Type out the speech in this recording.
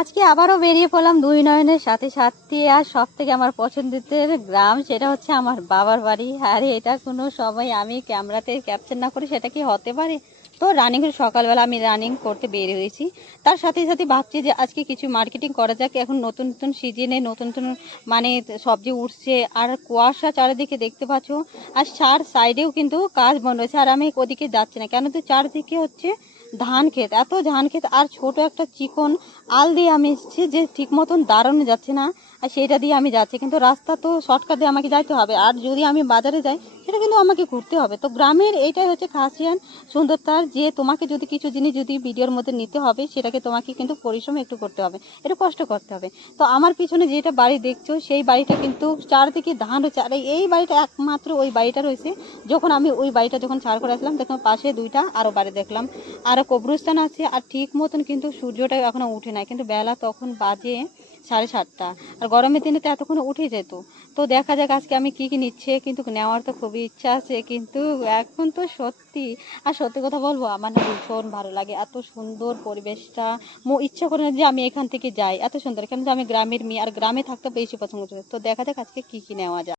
আজকে আবারও বেরিয়ে পড়লাম দুই নয়নের সাথে সাথে। আর সব থেকে আমার পছন্দের গ্রাম সেটা হচ্ছে আমার বাবার বাড়ি। আর এটা কোনো সময় আমি ক্যামেরাতে ক্যাপচার না করি সেটা কি হতে পারে। তো রানিং সকালবেলা আমি রানিং করতে বের হয়েছি, তার সাথে সাথে ভাবছি যে আজকে কিছু মার্কেটিং করা যাক। এখন নতুন নতুন সিজনে নতুন নতুন মানে সবজি উঠছে, আর কুয়াশা চারিদিকে দেখতে পাচ্ছ। আর চার সাইডেও কিন্তু কাজ বন্ধ রয়েছে, আর আমি ওদিকে যাচ্ছি না কেন, তো চারদিকে হচ্ছে ধান ক্ষেত, এত ধান ক্ষেত, আর ছোট একটা চিকন আল দিয়ে আমি এসেছি যে ঠিক মতন দাঁড়ানো যাচ্ছে না, আর সেটা দিয়ে আমি যাচ্ছি। কিন্তু রাস্তা তো শর্টকাট দিয়ে আমাকে যাইতে হবে, আর যদি আমি বাজারে যাই সেটা কিন্তু আমাকে ঘুরতে হবে। তো গ্রামের এইটাই হচ্ছে খাসিয়ান সুন্দরতার, যে তোমাকে যদি কিছু জিনিস যদি ভিডিওর মধ্যে নিতে হবে সেটাকে তোমাকে কিন্তু পরিশ্রম একটু করতে হবে, একটু কষ্ট করতে হবে। তো আমার পিছনে যেটা বাড়ি দেখছো সেই বাড়িটা কিন্তু চারদিকে ধান রয়েছে, আর এই বাড়িটা একমাত্র ওই বাড়িটা রয়েছে। যখন আমি ওই বাড়িটা যখন ছাড় করে আসলাম দেখলাম পাশে দুইটা আরও বাড়ি দেখলাম, আর কবরস্থান আছে। আর ঠিক মতন কিন্তু সূর্যটা এখনো উঠে নাই, কিন্তু বেলা তখন বাজে 7:30। আর গরমের দিনে তো এতক্ষণ উঠে যেত। তো দেখা যাক আজকে আমি কি কি নিচ্ছে, কিন্তু নেওয়ার তো খুবই ইচ্ছা আছে, কিন্তু এখন তো সত্যি। আর সত্যি কথা বলবো, আমার না ভীষণ ভালো লাগে, এত সুন্দর পরিবেশটা। ইচ্ছা করে না যে আমি এখান থেকে যাই, এত সুন্দর। কেন যে আমি গ্রামের মেয়ে, আর গ্রামে থাকতে বেশি পছন্দ করি। তো দেখা যাক আজকে কি কি নেওয়া যায়।